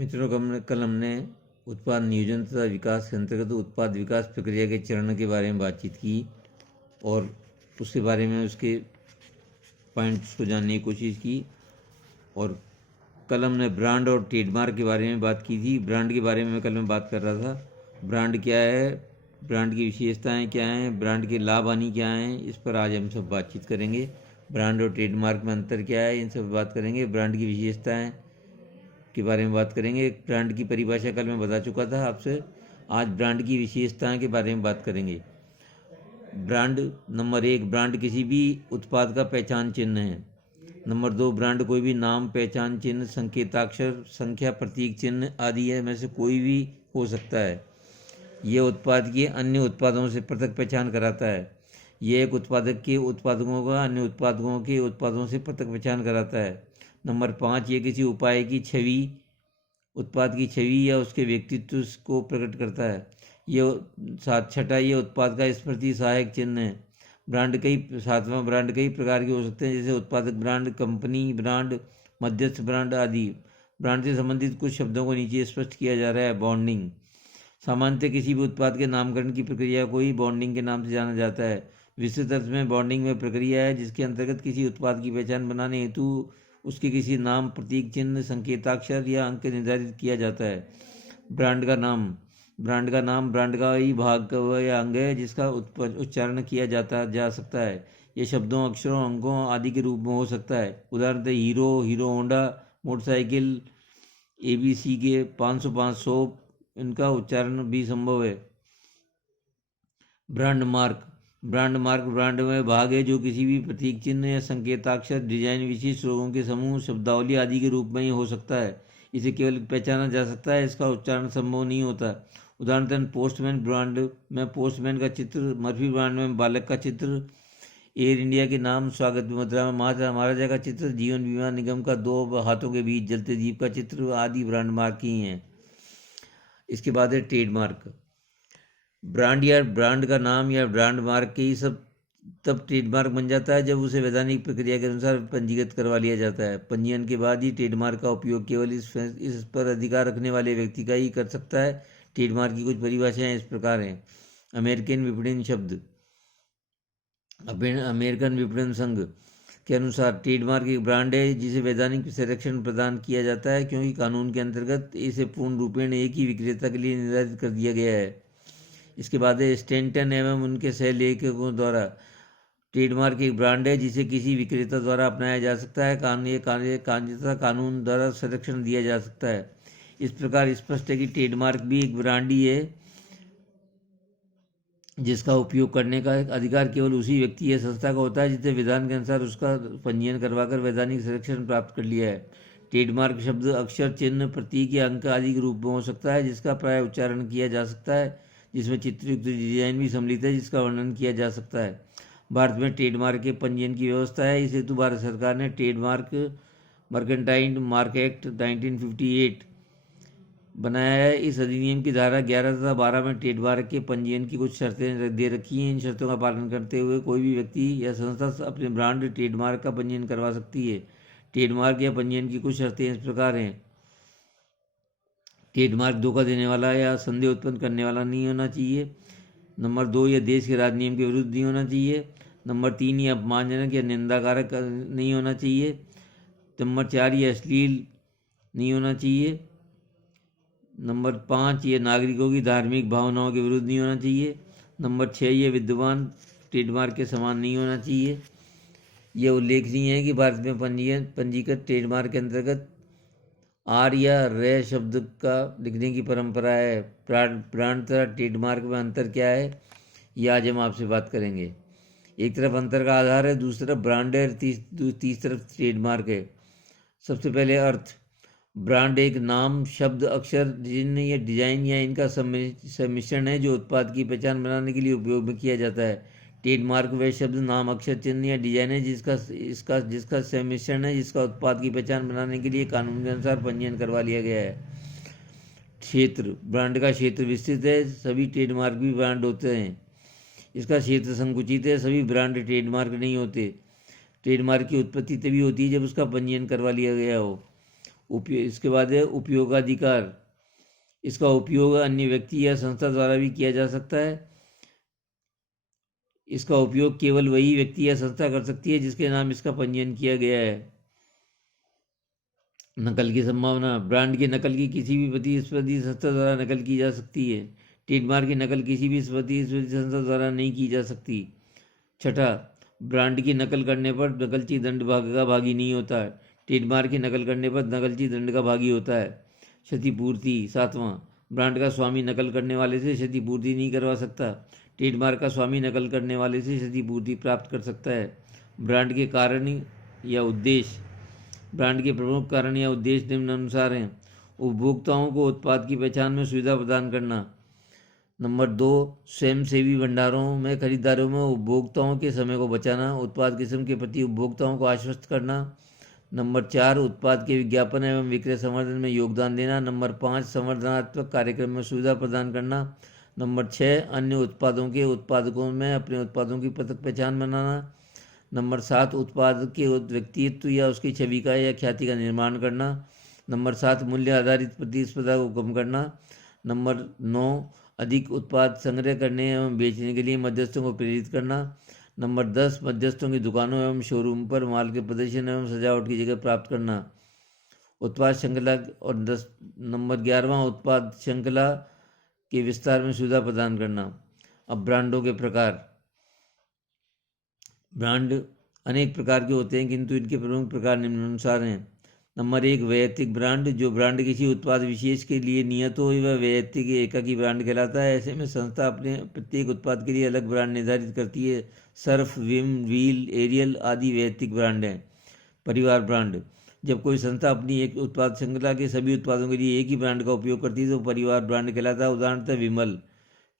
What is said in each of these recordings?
मित्रों, कल हमने उत्पाद नियोजन तथा विकास के अंतर्गत उत्पाद विकास प्रक्रिया के चरण के बारे में बातचीत की और उसके बारे में उसके पॉइंट्स को जानने की कोशिश की। और कल हमने ब्रांड और ट्रेडमार्क के बारे में बात की थी। ब्रांड के बारे में कल मैं बात कर रहा था। ब्रांड क्या है, ब्रांड की विशेषताएं क्या हैं, ब्रांड के लाभ हानि क्या हैं, इस पर आज हम सब बातचीत करेंगे। ब्रांड और ट्रेडमार्क में अंतर क्या है, इन सब बात करेंगे। ब्रांड की विशेषताएं के बारे में बात करेंगे। ब्रांड की परिभाषा कल मैं बता चुका था आपसे। आज ब्रांड की विशेषताएं के बारे में बात करेंगे। ब्रांड नंबर 1, ब्रांड किसी भी उत्पाद का पहचान चिन्ह है। नंबर 2, ब्रांड कोई भी नाम, पहचान चिन्ह, संकेताक्षर, संख्या, प्रतीक चिन्ह आदि है में से कोई भी हो सकता है। यह उत्पाद की अन्य उत्पादों से पृथक पहचान कराता है। यह एक उत्पादक के उत्पादों का अन्य उत्पादकों के उत्पादों से पृथक पहचान कराता है। नंबर 5, ये किसी उपाय की छवि, उत्पाद की छवि या उसके व्यक्तित्व को प्रकट करता है। यह छठा, ये उत्पाद का स्मृति सहायक चिन्ह है। सातवां, ब्रांड कई प्रकार के हो सकते हैं, जैसे उत्पादक ब्रांड, कंपनी ब्रांड, मध्यस्थ ब्रांड आदि। ब्रांड से संबंधित कुछ शब्दों को नीचे स्पष्ट किया जा रहा है। बॉन्डिंग, सामान्यतः किसी भी उत्पाद के नामकरण की प्रक्रिया को ही बॉन्डिंग के नाम से जाना जाता है। विस्तृत अर्थ में बॉन्डिंग में प्रक्रिया है जिसके अंतर्गत किसी उत्पाद की पहचान बनाने हेतु उसके किसी नाम, प्रतीक चिन्ह, संकेताक्षर या अंक निर्धारित किया जाता है। ब्रांड का नाम, ब्रांड का ही भाग या अंग है जिसका उच्चारण किया जा सकता है। यह शब्दों, अक्षरों, अंकों आदि के रूप में हो सकता है। उदाहरण हीरो होंडा मोटरसाइकिल, ABC के 500 इनका उच्चारण भी संभव है। ब्रांड मार्क, ब्रांड में भाग है जो किसी भी प्रतीक चिन्ह या संकेताक्षर, डिजाइन, विशिष्ट लोगों के समूह, शब्दावली आदि के रूप में ही हो सकता है। इसे केवल पहचाना जा सकता है, इसका उच्चारण संभव नहीं होता। उदाहरण पोस्टमैन ब्रांड में पोस्टमैन का चित्र, मर्फी ब्रांड में बालक का चित्र, एयर इंडिया के नाम, स्वागत मुद्रा में महाराजा का चित्र, जीवन बीमा निगम का 2 हाथों के बीच जलते दीप का चित्र आदि ब्रांड मार्क ही हैं। इसके बाद है ट्रेडमार्क। ब्रांड या ब्रांड का नाम या ब्रांड मार्क के ही सब तब ट्रेडमार्क बन जाता है जब उसे वैधानिक प्रक्रिया के अनुसार पंजीकृत करवा लिया जाता है। पंजीयन के बाद ही ट्रेडमार्क का उपयोग केवल इस पर अधिकार रखने वाले व्यक्ति का ही कर सकता है। ट्रेडमार्क की कुछ परिभाषाएं इस प्रकार हैं। अमेरिकन विपणन शब्द, अमेरिकन विपणन संघ के अनुसार ट्रेडमार्क एक ब्रांड है जिसे वैधानिक संरक्षण प्रदान किया जाता है क्योंकि कानून के अंतर्गत इसे पूर्ण रूपेण एक ही विक्रेता के लिए निर्धारित कर दिया गया है। इसके बाद है स्टेंटन एवं उनके सहलेखकों द्वारा। ट्रेडमार्क एक ब्रांड है जिसे किसी विक्रेता द्वारा अपनाया जा सकता है, कानून द्वारा संरक्षण दिया जा सकता है। इस प्रकार स्पष्ट है कि ट्रेडमार्क भी एक ब्रांड ही है जिसका उपयोग करने का अधिकार केवल उसी व्यक्ति या संस्था का होता है जिसने विधान के अनुसार उसका पंजीयन करवाकर वैधानिक संरक्षण प्राप्त कर लिया है। ट्रेडमार्क शब्द अक्षर, चिन्ह, प्रतीक या अंक आदि के रूप में हो सकता है जिसका प्राय उच्चारण किया जा सकता है, जिसमें चित्रयुक्त डिजाइन भी सम्मिलित है जिसका वर्णन किया जा सकता है। भारत में ट्रेडमार्क के पंजीयन की व्यवस्था है। इस हेतु भारत सरकार ने ट्रेडमार्क मर्केंटाइल मार्क एक्ट 1958 बनाया है। इस अधिनियम की धारा 11 तथा 12 में ट्रेडमार्क के पंजीयन की कुछ शर्तें दे रखी हैं। इन शर्तों का पालन करते हुए कोई भी व्यक्ति या संस्था अपने ब्रांड ट्रेडमार्क का पंजीयन करवा सकती है। ट्रेडमार्क या पंजीयन की कुछ शर्तें इस प्रकार हैं। ट्रेडमार्क धोखा देने वाला या संदेह उत्पन्न करने वाला नहीं होना चाहिए। नंबर 2, यह देश के राजनियम के विरुद्ध नहीं होना चाहिए। नंबर 3, यह अपमानजनक या निंदाकारक नहीं होना चाहिए। नंबर 4, यह अश्लील नहीं होना चाहिए। नंबर 5, ये नागरिकों की धार्मिक भावनाओं के विरुद्ध नहीं होना चाहिए। नंबर 6, ये विद्यमान ट्रेडमार्क के समान नहीं होना चाहिए। यह उल्लेखनीय है कि भारत में पंजीकृत ट्रेडमार्क के अंतर्गत आर या रे शब्द का लिखने की परंपरा है। ब्रांड तथा ट्रेडमार्क में अंतर क्या है, यह आज हम आपसे बात करेंगे। एक तरफ अंतर का आधार है, दूसरी तरफ ब्रांड है, तीसरी तरफ ट्रेडमार्क है। सबसे पहले अर्थ। ब्रांड एक नाम, शब्द, अक्षर, चिन्ह या डिजाइन या इनका सम्मिश्रण है जो उत्पाद की पहचान बनाने के लिए उपयोग में किया जाता है। ट्रेडमार्क वह शब्द, नाम, अक्षर, चिन्ह या डिजाइन है जिसका सम्मिश्रण है जिसका उत्पाद की पहचान बनाने के लिए कानून के अनुसार पंजीयन करवा लिया गया है। क्षेत्र, ब्रांड का क्षेत्र विस्तृत है, सभी ट्रेडमार्क भी ब्रांड होते हैं। इसका क्षेत्र संकुचित है, सभी ब्रांड ट्रेडमार्क नहीं होते। ट्रेडमार्क की उत्पत्ति तभी होती है जब उसका पंजीयन करवा लिया गया हो। इसके बाद है उपयोगाधिकार। इसका उपयोग अन्य व्यक्ति या संस्था द्वारा भी किया जा सकता है। इसका उपयोग केवल वही व्यक्ति या संस्था कर सकती है जिसके नाम इसका पंजीयन किया गया है। नकल की संभावना। ब्रांड की नकल की किसी भी प्रतिस्पर्धी संस्था द्वारा नकल की जा सकती है। ट्रेडमार्क की नकल किसी भी प्रतिस्पर्धी संस्था द्वारा नहीं की जा सकती। छठा, ब्रांड की नकल करने पर नकलची दंड का भागी नहीं होता। ट्रेडमार्क की नकल करने पर नकलची दंड का भागी होता है। क्षतिपूर्ति। सातवां, ब्रांड का स्वामी नकल करने वाले से क्षतिपूर्ति नहीं करवा सकता। ट्रेडमार्क का स्वामी नकल करने वाले से क्षतिपूर्ति प्राप्त कर सकता है। ब्रांड के कारण या उद्देश्य। ब्रांड के प्रमुख कारण या उद्देश्य निम्नानुसार हैं। उपभोक्ताओं को उत्पाद की पहचान में सुविधा प्रदान करना। नंबर 2, स्वयंसेवी भंडारों में खरीदारों में उपभोक्ताओं के समय को बचाना। उत्पाद किस्म के प्रति उपभोक्ताओं को आश्वस्त करना। नंबर 4, उत्पाद के विज्ञापन एवं विक्रय संवर्धन में योगदान देना। नंबर 5, संवर्धनात्मक कार्यक्रम में सुविधा प्रदान करना। नंबर 6, अन्य उत्पादों के उत्पादकों में अपने उत्पादों की पृथक पहचान बनाना। नंबर 7, उत्पाद के व्यक्तित्व या उसकी छवि का या ख्याति का निर्माण करना। नंबर 7, मूल्य आधारित प्रतिस्पर्धा को कम करना। नंबर 9, अधिक उत्पाद संग्रह करने एवं बेचने के लिए मध्यस्थों को प्रेरित करना। नंबर 10, मध्यस्थों की दुकानों एवं शोरूम पर माल के प्रदर्शन एवं सजावट की जगह प्राप्त करना। उत्पाद श्रृंखला। और नंबर 11वां, उत्पाद श्रृंखला के विस्तार में सुविधा प्रदान करना। अब ब्रांडों के प्रकार। ब्रांड अनेक प्रकार के होते हैं किंतु इनके प्रमुख प्रकार निम्नानुसार हैं। नंबर 1, वैयक्तिक ब्रांड। जो ब्रांड किसी उत्पाद विशेष के लिए नियत हो वह वैयक्तिक एकाकी ब्रांड कहलाता है। ऐसे में संस्था अपने प्रत्येक उत्पाद के लिए अलग ब्रांड निर्धारित करती है। सर्फ, विम, व्हील, एरियल आदि वैयक्तिक ब्रांड हैं। परिवार ब्रांड। जब कोई संस्था अपनी एक उत्पाद श्रृंखला के सभी उत्पादों के लिए एक ही ब्रांड का उपयोग करती है तो परिवार ब्रांड कहलाता है। उदाहरणतः विमल,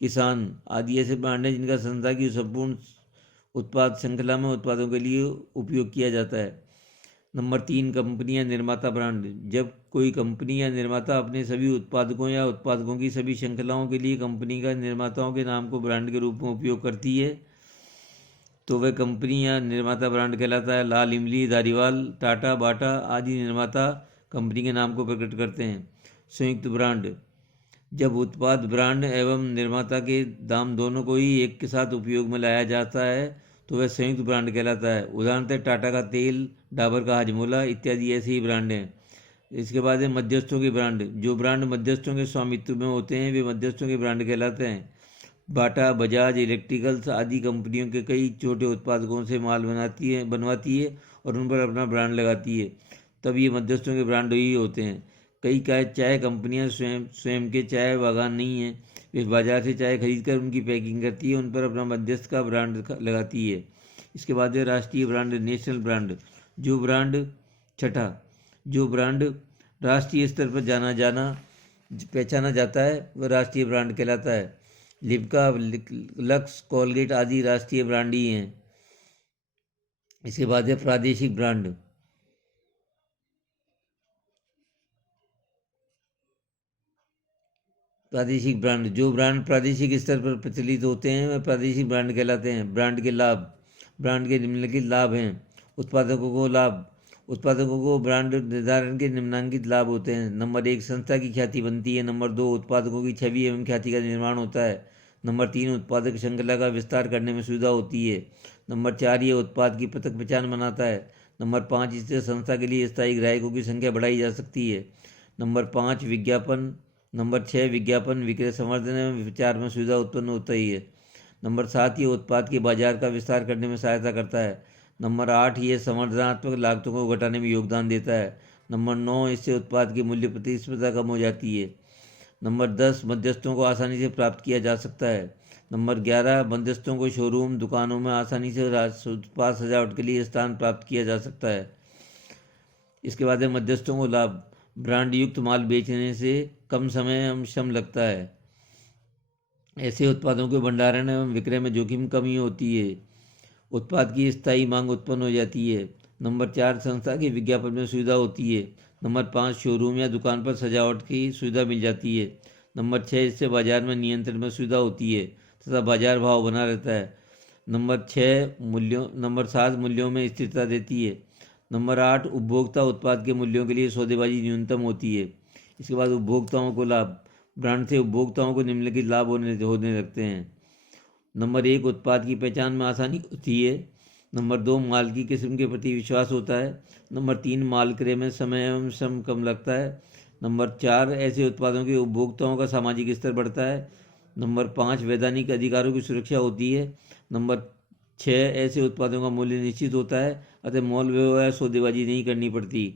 किसान आदि ऐसे ब्रांड हैं जिनका संस्था की संपूर्ण उत्पाद श्रृंखला में उत्पादों के लिए उपयोग किया जाता है। नंबर 3, कंपनी या निर्माता ब्रांड। जब कोई कंपनी या निर्माता अपने सभी उत्पादकों या उत्पादकों की सभी श्रृंखलाओं के लिए कंपनी का निर्माताओं के नाम को ब्रांड के रूप में उपयोग करती है तो वह कंपनी या निर्माता ब्रांड कहलाता है। लाल इमली, धारीवाल, टाटा, बाटा आदि निर्माता कंपनी के नाम को प्रकट करते हैं। संयुक्त ब्रांड। जब उत्पाद ब्रांड एवं निर्माता के दाम दोनों को ही एक के साथ उपयोग में लाया जाता है तो वह संयुक्त ब्रांड कहलाता है। उदाहरणतः टाटा का तेल, डाबर का हाजमोला इत्यादि ऐसे ही ब्रांड हैं। इसके बाद है मध्यस्थों के ब्रांड। जो ब्रांड मध्यस्थों के स्वामित्व में होते हैं वे मध्यस्थों के ब्रांड कहलाते हैं। बाटा, बजाज इलेक्ट्रिकल्स आदि कंपनियों के कई छोटे उत्पादकों से माल बनवाती है और उन पर अपना ब्रांड लगाती है, तब ये मध्यस्थों के ब्रांड ही होते हैं। कई चाय कंपनियां स्वयं के चाय बागान नहीं हैं, वे बाजार से चाय खरीद कर उनकी पैकिंग करती है, उन पर अपना मध्यस्थ का ब्रांड लगाती है। इसके बाद है राष्ट्रीय ब्रांड, नेशनल ब्रांड। छठा, जो ब्रांड राष्ट्रीय स्तर पर पहचाना जाता है वह राष्ट्रीय ब्रांड कहलाता है। लिप्का, लक्स, कोलगेट आदि राष्ट्रीय ब्रांड ही हैं। इसके बाद है प्रादेशिक ब्रांड। प्रादेशिक ब्रांड। जो ब्रांड प्रादेशिक स्तर पर प्रचलित होते हैं वह प्रादेशिक ब्रांड कहलाते हैं। ब्रांड के लाभ। ब्रांड के निम्नलिखित लाभ हैं। उत्पादकों को लाभ। उत्पादकों को ब्रांड निर्धारण के निम्नलिखित लाभ होते हैं। नंबर 1, संस्था की ख्याति बनती है। नंबर 2, उत्पादकों की छवि एवं ख्याति का निर्माण होता है। नंबर 3, उत्पादक श्रृंखला का विस्तार करने में सुविधा होती है। नंबर 4, ये उत्पाद की पृथक पहचान बनाता है। नंबर 5, इससे संस्था के लिए स्थायी ग्राहकों की संख्या बढ़ाई जा सकती है। नंबर 5, विज्ञापन। नंबर 6, विज्ञापन, विक्रय संवर्धन एवं विचार में सुविधा उत्पन्न होता ही है। नंबर 7, ये उत्पाद के बाजार का विस्तार करने में सहायता करता है। नंबर 8, ये संवर्धनात्मक लागतों को घटाने में योगदान देता है। नंबर 9, इससे उत्पाद की मूल्य प्रतिस्पर्धा कम हो जाती है। नंबर 10, मध्यस्थों को आसानी से प्राप्त किया जा सकता है। नंबर 11, मध्यस्थों को शोरूम, दुकानों में आसानी से उत्पाद सजावट के लिए स्थान प्राप्त किया जा सकता है। इसके बाद है मध्यस्थों को लाभ। ब्रांड युक्त माल बेचने से कम समय एवं श्रम लगता है। ऐसे उत्पादों के भंडारण एवं विक्रय में जोखिम कमी होती है। उत्पाद की स्थायी मांग उत्पन्न हो जाती है। नंबर 4, संस्था के विज्ञापन में सुविधा होती है। नंबर 5, शोरूम या दुकान पर सजावट की सुविधा मिल जाती है। नंबर 6, इससे बाजार में नियंत्रण में सुविधा होती है तथा बाजार भाव बना रहता है। नंबर 7, मूल्यों में स्थिरता देती है। नंबर 8, उपभोक्ता उत्पाद के मूल्यों के लिए सौदेबाजी न्यूनतम होती है। इसके बाद उपभोक्ताओं को लाभ, ब्रांड से उपभोक्ताओं को निम्नलिखित लाभ होने लगते हैं। नंबर 1, उत्पाद की पहचान में आसानी होती है। नंबर 2, माल की किस्म के प्रति विश्वास होता है। नंबर 3, माल क्रय में समय एवं श्रम कम लगता है। नंबर 4, ऐसे उत्पादों के उपभोक्ताओं का सामाजिक स्तर बढ़ता है। नंबर 5, वैधानिक अधिकारों की सुरक्षा होती है। नंबर 6, ऐसे उत्पादों का मूल्य निश्चित होता है, अतः मोल व्यय या सौदेबाजी नहीं करनी पड़ती।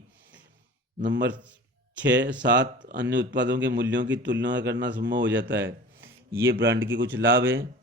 नंबर 6, 7, अन्य उत्पादों के मूल्यों की तुलना करना संभव हो जाता है। ये ब्रांड के कुछ लाभ हैं।